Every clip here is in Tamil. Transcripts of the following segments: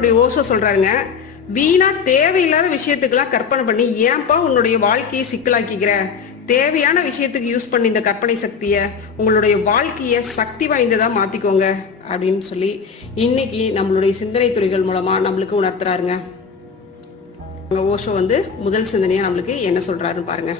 நம்மளுடைய ஓஷோ சொல்றாருங்க, வீணா தேவையில்லாத விஷயத்துக்கெல்லாம் கற்பனை பண்ணி ஏன்பா உன்னுடைய வாழ்க்கையை சிக்கலாக்கிக்கிற? தேவையான விஷயத்துக்கு யூஸ் பண்ணி இந்த கற்பனை சக்திய உங்களுடைய வாழ்க்கைய சக்தி வாய்ந்ததா மாத்திக்கோங்க அப்படின்னு சொல்லி இன்னைக்கு நம்மளுடைய சிந்தனை துறைகள் மூலமா நம்மளுக்கு உணர்த்துறாருங்க. ஓஷோ முதல் சிந்தனையா நம்மளுக்கு என்ன சொல்றாருன்னு பாருங்க.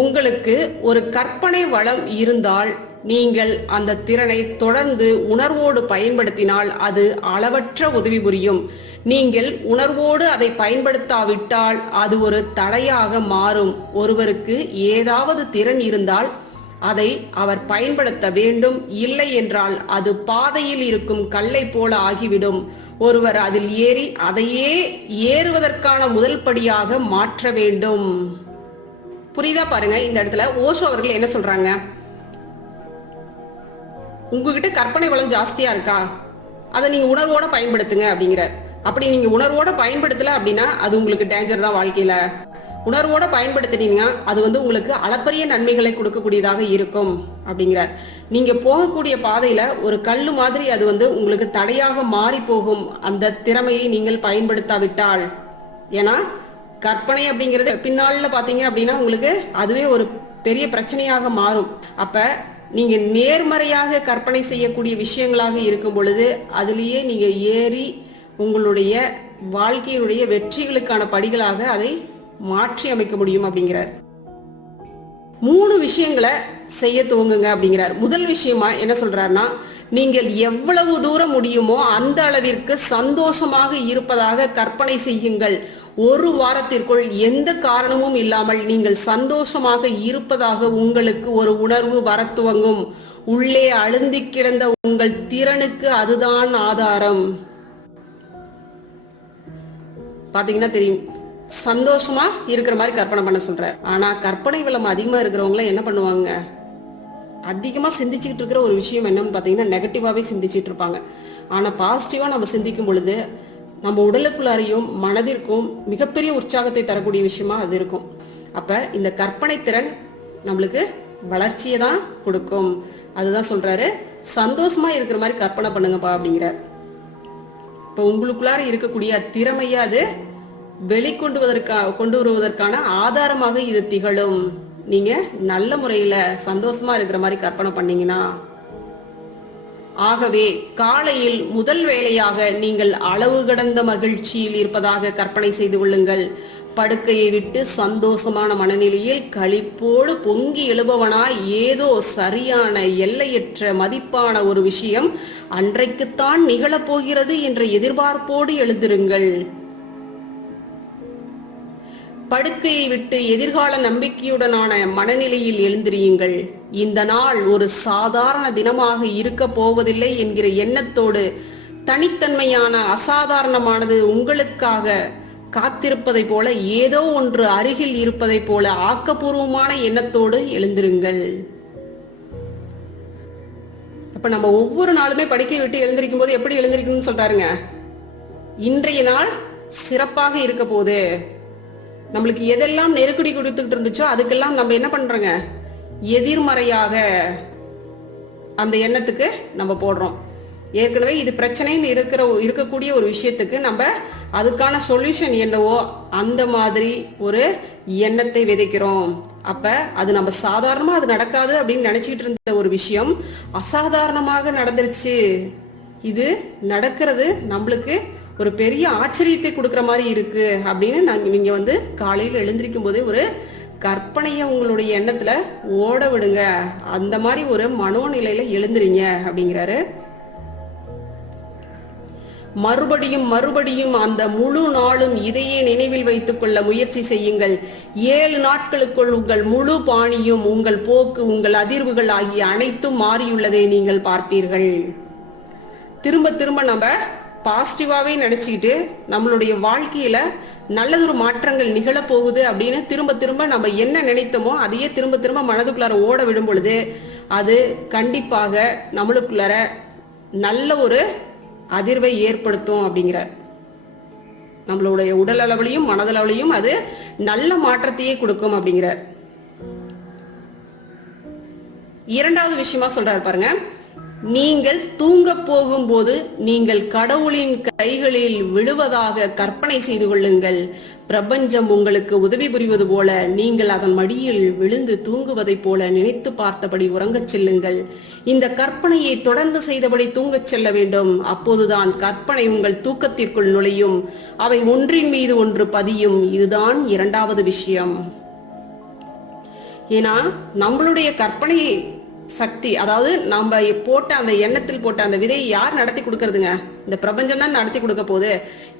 உங்களுக்கு ஒரு கற்பனை வளம் இருந்தால் நீங்கள் அந்த திறனை தொடர்ந்து உணர்வோடு பயன்படுத்தினால் அது அளவற்ற உதவி புரியும். நீங்கள் உணர்வோடு அதை பயன்படுத்தாவிட்டால் அது ஒரு தடையாக மாறும். ஒருவருக்கு ஏதாவது திறன் இருந்தால் அதை அவர் பயன்படுத்த வேண்டும், இல்லை என்றால் அது பாதையில் இருக்கும் கல்லை போல ஆகிவிடும். ஒருவர் அதில் ஏறி அதையே ஏறுவதற்கான முதல் படியாக மாற்ற வேண்டும். புரியுதா பாருங்க, இந்த இடத்துல ஓஷோ அவர்கள் என்ன சொல்றாங்க? உங்ககிட்ட கற்பனை வளம் ஜாஸ்தியா இருக்கா, அதை நீங்க உணர்வோட பயன்படுத்துங்க அப்படிங்கிற. அப்படி நீங்க உணர்வோட பயன்படுத்தல அப்படின்னா அது உங்களுக்கு டேஞ்சர் தான் வாழ்க்கையில. உணர்வோட பயன்படுத்தினீங்கன்னா அது உங்களுக்கு அளப்பரிய நன்மைகளை கொடுக்கக்கூடியதாக இருக்கும் அப்படிங்கிற. நீங்க போகக்கூடிய பாதையில ஒரு கல்லு மாதிரி அது உங்களுக்கு தடையாக மாறி போகும் அந்த திறமையை நீங்கள் பயன்படுத்தாவிட்டால். ஏன்னா கற்பனை அப்படிங்கிறது பின்னால பாத்தீங்க அப்படின்னா உங்களுக்கு அதுவே ஒரு பெரிய பிரச்சனையாக மாறும். அப்ப நீங்க நேர்மறையாக கற்பனை செய்யக்கூடிய விஷயங்களாக இருக்கும் பொழுது அதிலேயே நீங்க ஏறி உங்களுடைய வாழ்க்கையினுடைய வெற்றிகளுக்கான படிகளாக அதை மாற்றி அமைக்க முடியும் அப்படிங்கிறார். 3 விஷயங்களை செய்ய துவங்குங்க அப்படிங்கிறார். முதல் விஷயமா என்ன சொல்றாருன்னா, நீங்கள் எவ்வளவு தூரம் முடியுமோ அந்த அளவிற்கு சந்தோஷமாக இருப்பதாக கற்பனை செய்யுங்கள். ஒரு வாரத்திற்குள் எந்த காரணமும் இல்லாமல் நீங்கள் சந்தோஷமாக இருப்பதாக உங்களுக்கு ஒரு உணர்வு வர துவங்கும். உள்ளே அழுந்தி கிடந்த உங்கள் திறனுக்கு அதுதான் ஆதாரம். பாத்தீங்கன்னா தெரியும், சந்தோஷமா இருக்கிற மாதிரி கற்பனை பண்ண சொல்ற. ஆனா கற்பனை வளம் அதிகமா இருக்கிறவங்க என்ன பண்ணுவாங்க? அதிகமா சிந்திச்சுக்கிட்டு இருக்கிற ஒரு விஷயம் என்னன்னு பாத்தீங்கன்னா நெகட்டிவாவே சிந்திச்சுட்டு இருப்பாங்க. ஆனா பாசிட்டிவா நம்ம சிந்திக்கும் பொழுது நம்ம உடலுக்குள்ளாரையும் மனதிற்கும் மிகப்பெரிய உற்சாகத்தை தரக்கூடிய விஷயமா அது இருக்கும். அப்ப இந்த கற்பனை திறன் நம்மளுக்கு வளர்ச்சியை தான் கொடுக்கும். அதுதான் சொல்றாரு, சந்தோஷமா இருக்கிற மாதிரி கற்பனை பண்ணுங்கப்பா அப்படிங்கிறார். இப்ப உங்களுக்குள்ளார இருக்கக்கூடிய திறமையா அது வெளிக்கொண்டு வருவதற்கான ஆதாரமாக இது திகழும். நீங்க நல்ல முறையில சந்தோஷமா இருக்கிற மாதிரி கற்பனை பண்ணீங்கன்னா. ஆகவே காலையில் முதல் வேளையாக நீங்கள் அளவு கடந்த மகிழ்ச்சியில் இருப்பதாக கற்பனை செய்து கொள்ளுங்கள். படுக்கையை விட்டு சந்தோஷமான மனநிலையில் களிப்போடு பொங்கி எழுபவனாய் ஏதோ சரியான எல்லையற்ற மதிப்பான ஒரு விஷயம் அன்றைக்குத்தான் நிகழப்போகிறது என்ற எதிர்பார்ப்போடு எழுந்திருங்கள். படுக்கையை விட்டு எதிர்கால நம்பிக்கையுடனான மனநிலையில் எழுந்திரியுங்கள். இந்த நாள் ஒரு சாதாரண தினமாக இருக்க போவதில்லை என்கிற எண்ணத்தோடு தனித்தன்மையான அசாதாரணமானது உங்களுக்காக காத்திருப்பதை போல, ஏதோ ஒன்று அருகில் இருப்பதை போல ஆக்கப்பூர்வமான எண்ணத்தோடு எழுந்திருங்கள். அப்ப நம்ம ஒவ்வொரு நாளுமே படுக்கையை விட்டு எழுந்திருக்கும் போது எப்படி எழுந்திருக்கணும்னு சொல்றாருங்க? இன்றைய நாள் சிறப்பாக இருக்க போது. நம்மளுக்கு எதெல்லாம் நெருக்கடி கொடுத்துட்டு இருந்துச்சோ அதுக்கெல்லாம் நம்ம என்ன பண்றோங்க? எதிர்மறையாக அந்த எண்ணத்துக்கு நம்ம போடுறோம். ஏற்கனவே இது பிரச்சனைன்னு இருக்கக்கூடிய ஒரு விஷயத்துக்கு நம்ம அதுக்கான சொல்யூஷன் என்னவோ அந்த மாதிரி ஒரு எண்ணத்தை விதைக்கிறோம். அப்ப அது நம்ம சாதாரணமா அது நடக்காது அப்படின்னு நினைச்சிட்டு இருந்த ஒரு விஷயம் அசாதாரணமாக நடந்துருச்சு. இது நடக்கிறது நம்மளுக்கு ஒரு பெரிய ஆச்சரியத்தை கொடுக்கற மாதிரி இருக்கு அப்படின்னு நீங்க காலையில் எழுந்திருக்கும் போதே ஒரு கற்பனைய உங்களுடைய எண்ணத்துல ஓட விடுங்க. அந்த மாதிரி ஒரு மனோநிலையில எழுந்துறீங்க அப்படிங்கிறாரு. மறுபடியும் மறுபடியும் அந்த முழு நாளும் இதையே நினைவில் வைத்துக் கொள்ள முயற்சி செய்யுங்கள். 7 நாட்களுக்குள் உங்கள் முழு பாணியும், உங்கள் போக்கு, உங்கள் அதிர்வுகள் ஆகிய அனைத்தும் மாறியுள்ளதை நீங்கள் பார்ப்பீர்கள். திரும்ப திரும்ப நம்ம பாசிட்டிவாவே நினைச்சுக்கிட்டு நம்மளுடைய வாழ்க்கையில நல்லதொரு மாற்றங்கள் நிகழ போகுது அப்படின்னு திரும்ப திரும்ப நம்ம என்ன நினைத்தோமோ அதையே திரும்ப திரும்ப மனதுக்குள்ளார ஓட விடும் பொழுது அது கண்டிப்பாக நம்மளுக்குள்ளார நல்ல ஒரு அதிர்வை ஏற்படுத்தும் அப்படிங்கிற. நம்மளுடைய உடல் அளவுலையும் மனதளவுலையும் அது நல்ல மாற்றத்தையே கொடுக்கும் அப்படிங்கிற. இரண்டாவது விஷயமா சொல்றாரு பாருங்க, நீங்கள் தூங்க போகும்போது நீங்கள் கடவுளின் கைகளில் விழுவதாக கற்பனை செய்து கொள்ளுங்கள். பிரபஞ்சம் உங்களுக்கு உதவி புரிவது போல நீங்கள் அதன் மடியில் விழுந்து தூங்குவதைப் போல நினைத்து பார்த்தபடி உறங்கச் செல்லுங்கள். இந்த கற்பனையை தொடர்ந்து செய்தபடி தூங்கச் செல்ல வேண்டும். அப்போதுதான் கற்பனை உங்கள் தூக்கத்திற்குள் நுழையும். அவை ஒன்றின் மீது ஒன்று பதியும். இதுதான் இரண்டாவது விஷயம். ஏன்னா நம்மளுடைய கற்பனை சக்தி, அதாவது நம்ம போட்ட அந்த எண்ணத்தில் போட்ட அந்த விதையை யார் நடத்தி கொடுக்கறதுங்க? இந்த பிரபஞ்சம் தான் நடத்தி கொடுக்க போகுது.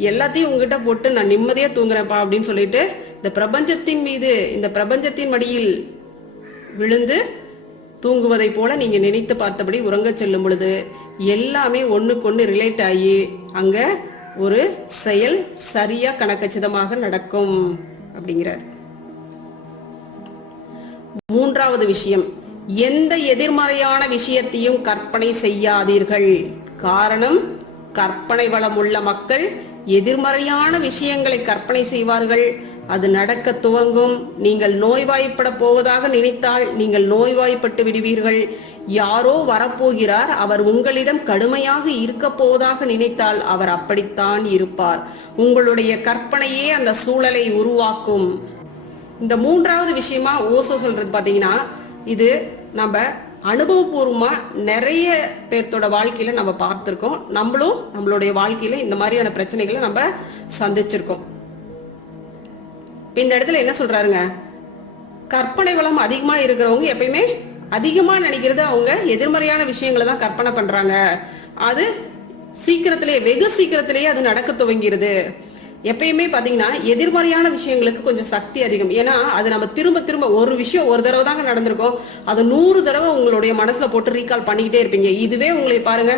எல்லாத்தையும் உங்ககிட்ட போட்டு நான் நிம்மதியா தூங்குறேன்ப்பா அப்படின்னு சொல்லிட்டு இந்த பிரபஞ்சத்தின் மீது, இந்த பிரபஞ்சத்தின் மடியில் விழுந்து தூங்குவதை போல நீங்க நினைத்து பார்த்தபடி உறங்க செல்லும் பொழுது எல்லாமே ஒண்ணுக்கொன்னு ரிலேட் ஆகி அங்க ஒரு செயல் சரியா கணக்கச்சிதமாக நடக்கும் அப்படிங்கிறார். மூன்றாவது விஷயம், எந்த எதிர்மறையான விஷயத்தையும் கற்பனை செய்யாதீர்கள். காரணம், கற்பனை வளம் உள்ள மக்கள் எதிர்மறையான விஷயங்களை கற்பனை செய்வார்கள். அது நடக்க துவங்கும். நீங்கள் நோய்வாய்ப்பட போவதாக நினைத்தால் நீங்கள் நோய்வாய்ப்பட்டு விடுவீர்கள். யாரோ வரப்போகிறார், அவர் உங்களிடம் கடுமையாக இருக்க போவதாக நினைத்தால் அவர் அப்படித்தான் இருப்பார். உங்களுடைய கற்பனையே அந்த சூழலை உருவாக்கும். இந்த மூன்றாவது விஷயமா ஓசோ சொல்றது பாத்தீங்கன்னா, இது நம்ம அனுபவபூர்வமா நிறைய பேர்த்தோட வாழ்க்கையில நம்ம பார்த்திருக்கோம். நம்மளும் நம்மளுடைய வாழ்க்கையில இந்த மாதிரியான பிரச்சனைகளை நம்ம சந்திச்சிருக்கோம். இந்த இடத்துல என்ன சொல்றாருங்க, கற்பனை வளம் அதிகமா இருக்கிறவங்க எப்பயுமே அதிகமா நினைக்கிறது அவங்க எதிர்மறையான விஷயங்களை தான் கற்பனை பண்றாங்க. அது சீக்கிரத்திலேயே, வெகு சீக்கிரத்திலேயே அது நடக்க துவங்கிறது. எப்பயுமே பாத்தீங்கன்னா எதிர்மறையான விஷயங்களுக்கு கொஞ்சம் சக்தி அதிகம். ஏன்னா அது நம்ம திரும்ப திரும்ப ஒரு விஷயம் ஒரு தடவை தாங்க நடந்திருக்கும், அது 100 தடவை உங்களுடைய மனசுல போட்டு ரீகால் பண்ணிக்கிட்டே இருப்பீங்க. இதுவே உங்களை பாருங்க,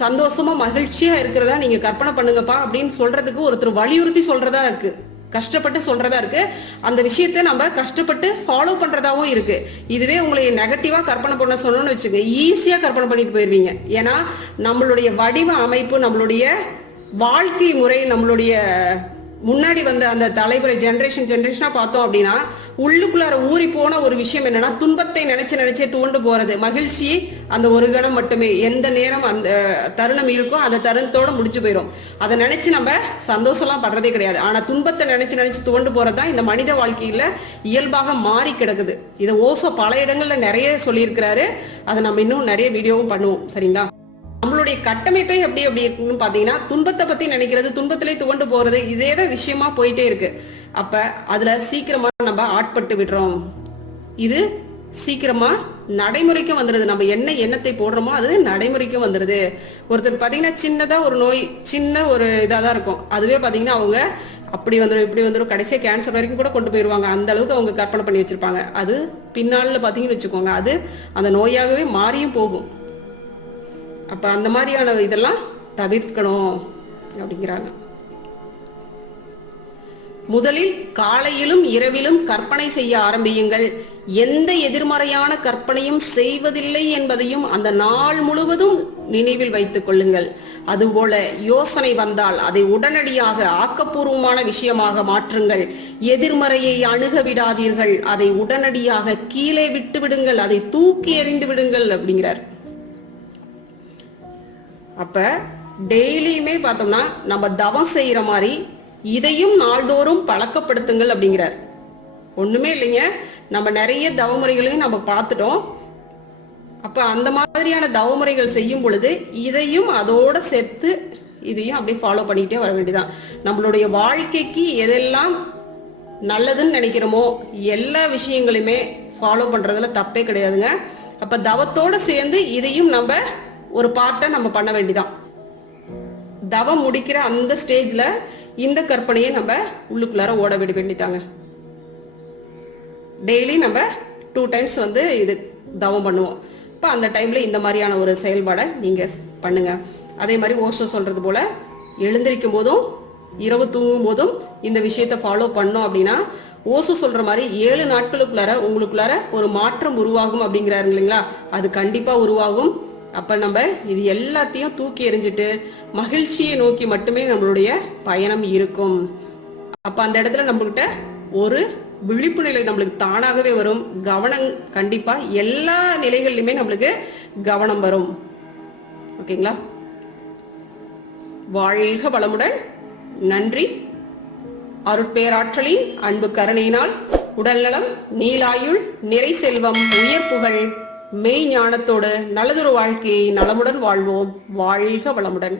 சந்தோஷமா மகிழ்ச்சியா இருக்கிறதா நீங்க கற்பனை பண்ணுங்கப்பா அப்படின்னு சொல்றதுக்கு ஒருத்தர் வலியுறுத்தி சொல்றதா இருக்கு, கஷ்டப்பட்டு சொல்றதா இருக்கு. அந்த விஷயத்த நம்ம கஷ்டப்பட்டு ஃபாலோ பண்றதாவும் இருக்கு. இதுவே உங்களை நெகட்டிவா கற்பனை பண்ண சொன்னோம்னு வச்சுங்க, ஈஸியா கற்பனை பண்ணிட்டு போயிருவீங்க. ஏன்னா நம்மளுடைய வடிவ அமைப்பு, நம்மளுடைய வாழ்க்கை முறை, நம்மளுடைய முன்னாடி வந்த அந்த தலைமுறை ஜெனரேஷனா பார்த்தோம் அப்படின்னா உள்ளுக்குள்ளார ஊறி போன ஒரு விஷயம் என்னன்னா, துன்பத்தை நினைச்சே துவண்டு போறது. மகிழ்ச்சி அந்த ஒரு கணம் மட்டுமே, எந்த நேரம் அந்த தருணம் இருக்கோ அந்த தருணத்தோட முடிச்சு போயிடும். அதை நினைச்சு நம்ம சந்தோஷம்லாம் படுறதே கிடையாது. ஆனா துன்பத்தை நினைச்சு துவண்டு போறதுதான் இந்த மனித வாழ்க்கையில இயல்பாக மாறி கிடக்குது. இதை ஓசோ பல இடங்கள்ல நிறைய சொல்லியிருக்கிறாரு. அதை நம்ம இன்னும் நிறைய வீடியோவும் பண்ணுவோம். சரிங்களா? நம்மளுடைய கட்டமைப்பை எப்படி இருக்குன்னு பாத்தீங்கன்னா, துன்பத்தை பத்தி நினைக்கிறது, துன்பத்திலே துவண்டு போறது, இதேதான் விஷயமா போயிட்டே இருக்கு. அப்ப அதுல சீக்கிரமா நம்ம ஆட்பட்டு விடுறோம். இது சீக்கிரமா நடைமுறைக்கும் வந்துருது. நம்ம என்ன எண்ணத்தை போடுறோமோ அது நடைமுறைக்கும் வந்துருது. ஒருத்தர் பாத்தீங்கன்னா சின்னதா ஒரு நோய், சின்ன ஒரு இதாதான் இருக்கும், அதுவே பாத்தீங்கன்னா அவங்க அப்படி வந்துடும் இப்படி வந்துடும், கடைசியா கேன்சர் வரைக்கும் கூட கொண்டு போயிருவாங்க. அந்த அளவுக்கு அவங்க கற்பனை பண்ணி வச்சிருப்பாங்க. அது பின்னால பாத்தீங்கன்னு வச்சுக்கோங்க, அது அந்த நோயாகவே மாறியும் போகும். அப்ப அந்த மாதிரியான இதெல்லாம் தவிர்க்கணும் அப்படிங்கிறாங்க. முதலில் காலையிலும் இரவிலும் கற்பனை செய்ய ஆரம்பியுங்கள். எந்த எதிர்மறையான கற்பனையும் செய்வதில்லை என்பதையும் அந்த நாள் முழுவதும் நினைவில் வைத்துக் கொள்ளுங்கள். அதுபோல யோசனை வந்தால் அதை உடனடியாக ஆக்கப்பூர்வமான விஷயமாக மாற்றுங்கள். எதிர்மறையை அணுக விடாதீர்கள், அதை உடனடியாக கீழே விட்டு விடுங்கள், அதை தூக்கி எறிந்து விடுங்கள் அப்படிங்கிறார். அப்ப டெய்லியுமே பார்த்தோம்னா நம்ம தவம் செய்யற மாதிரி இதையும் நாள்தோறும் பழக்கப்படுத்துங்கள் அப்படிங்கிறார். ஒண்ணுமே இல்லைங்க, நம்ம நிறைய தவமுறைகளையும் நம்ம பார்த்துட்டோம். அப்ப அந்த மாதிரியான தவமுறைகள் செய்யும் பொழுது இதையும் அதோட சேர்த்து இதையும் அப்படியே ஃபாலோ பண்ணிக்கிட்டே வர வேண்டியதான். நம்மளுடைய வாழ்க்கைக்கு எதெல்லாம் நல்லதுன்னு நினைக்கிறோமோ எல்லா விஷயங்களையுமே ஃபாலோ பண்றதுல தப்பே கிடையாதுங்க. அப்ப தவத்தோட சேர்ந்து இதையும் நம்ம ஒரு பார்ட்டை நம்ம பண்ண வேண்டிதான். தவம் முடிக்கிற அந்த ஸ்டேஜ்ல இந்த கற்பனையை நம்ம உள்ளுக்குள்ளார ஓட விட வேண்டித்தாங்க. டெய்லி நம்ம 2 டைம்ஸ் இது தவம் பண்ணுவோம். இப்ப அந்த டைம்ல இந்த மாதிரியான ஒரு செயல்பாடை நீங்க பண்ணுங்க. அதே மாதிரி ஓஷோ சொல்றது போல எழுந்திருக்கும் போதும் இரவு தூங்கும் போதும் இந்த விஷயத்த ஃபாலோ பண்ணோம் அப்படின்னா, ஓசோ சொல்ற மாதிரி 7 நாட்களுக்குள்ளார உங்களுக்குள்ளார ஒரு மாற்றம் உருவாகும் அப்படிங்கிறாரு இல்லைங்களா? அது கண்டிப்பா உருவாகும். அப்ப நம்ம இது எல்லாத்தையும் தூக்கி எறிஞ்சிட்டு மகிழ்ச்சியை நோக்கி மட்டுமே நம்மளுடைய பயணம் இருக்கும். அப்ப அந்த இடத்துல நம்மகிட்ட ஒரு விழிப்பு நிலை நம்மளுக்கு தானாகவே வரும். கவனம் கண்டிப்பா எல்லா நிலைகளிலுமே நம்மளுக்கு கவனம் வரும். ஓகேங்களா? வாழ்க வளமுடன். நன்றி. அருட்பேராற்றலின் அன்பு கருணையினால் உடல்நலம், நீலாயுள், நிறை செல்வம், உயர் புகழ், மெய் ஞானத்தோடு நல்லதொரு வாழ்க்கையை நலமுடன் வாழ்வோம். வாழ்க வளமுடன்.